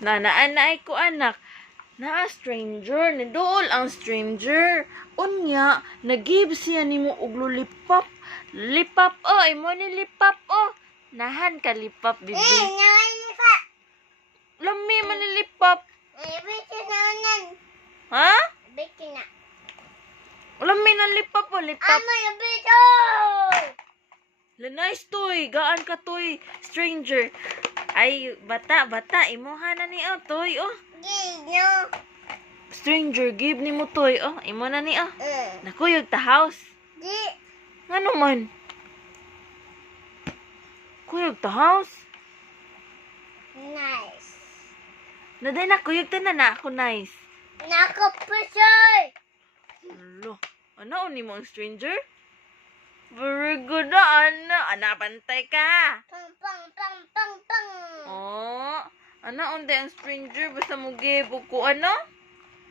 Naanaay ko anak. Naa stranger, ni dool ang stranger. Unya, nag-give siya nimo og lollipop. Lipop imo ni lipop Nahan ka lipop bibi. Nalipop. Lami man ni lipop. Bitin na unan. Ha? Bitin na. Lami na lipop lipop. Amo na bito. Nice toy, gaan ka toy, stranger. Ay, bata, imuha na ni toy Gino. Stranger, give ni mo toy imo na ni Nakuyog ta house. Di. Ngano man? Kuyog ta house? Nice. Naday na kuyog ta na ako nice. Nakapusoy. Alo, ano ni mo ang stranger? Very good ana bantay ka. Pang pang pang pang pang. Oh, ana unde ang stranger basta mo give og ko ano?